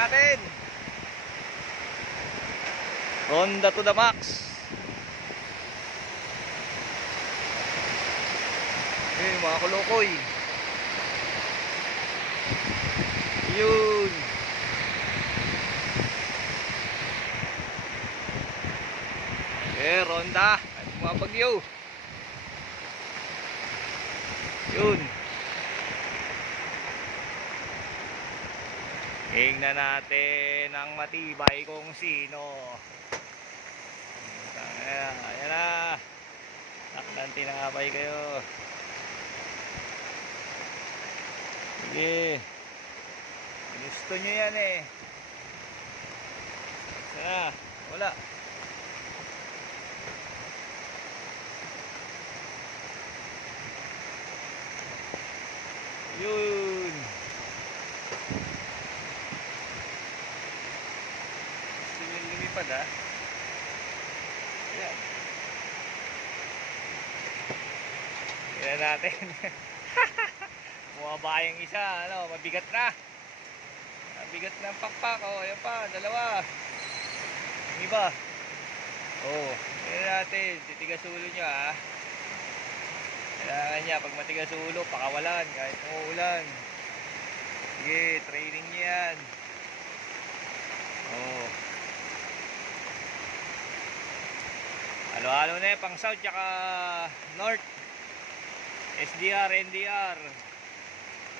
natin. Honda to the max. Mga kulukoy. Yun. Honda. At mga bagyo. Yun. Tingnan natin ang matibay kung sino. Ayan na. Takdan tinakabay kayo. Sige. Gusto nyo yan eh. Sana. Wala. Yun. Siling lumipad ha. Ayan. Tingnan natin. Bumaba yung isa, ano, mabigat na. Mabigat na ang pakpak. Oh, ayan pa, dalawa. Yung iba. Oh, tingnan natin. Titigas ulo niya ha. Kailangan niya pag matigas ulo, pakawalan kahit umuulan. Sige, training niya yan. Oh. Halo-halo na pang south tsaka north. SDR, NDR.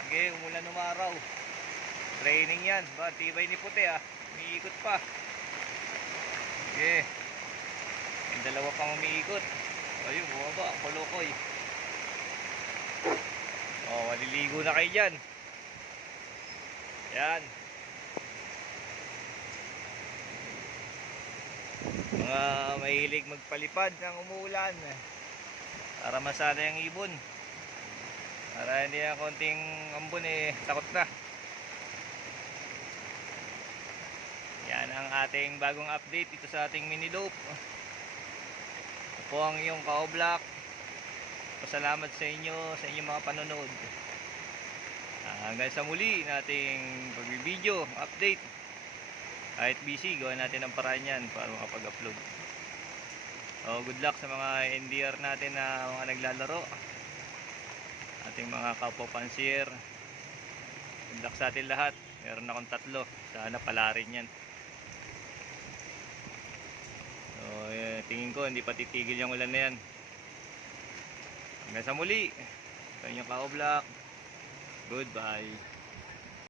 Sige, umulan umaraw. Training yan. Ba, tibay ni puti ah. Umiikot pa. Sige. Yung dalawa pang umiikot. Ayun, bumaba. Ang kulukoy. Oh, maliligo na kayo dyan. Yan. Mga mahilig magpalipad ng umuulan para masana yung ibon. Para hindi na konting ambon eh, takot na. Yan ang ating bagong update dito sa ating mini loop. Ito po ang iyong Ka-O-Block. Pasalamat sa inyo, sa inyong mga panonood. Hanggang sa muli nating pagbibideo, update. Kahit busy, gawa natin ang paraan yan para makapag-upload. So, good luck sa mga NDR natin na mga naglalaro. Ating mga kapwa pansier. Good luck sa atin lahat. Meron akong 3. Sana pala rin yan. So, tingin ko hindi pa titigil yung ulan na yan. Hanggang sa muli. Ito yung Ka-O-Block. Goodbye.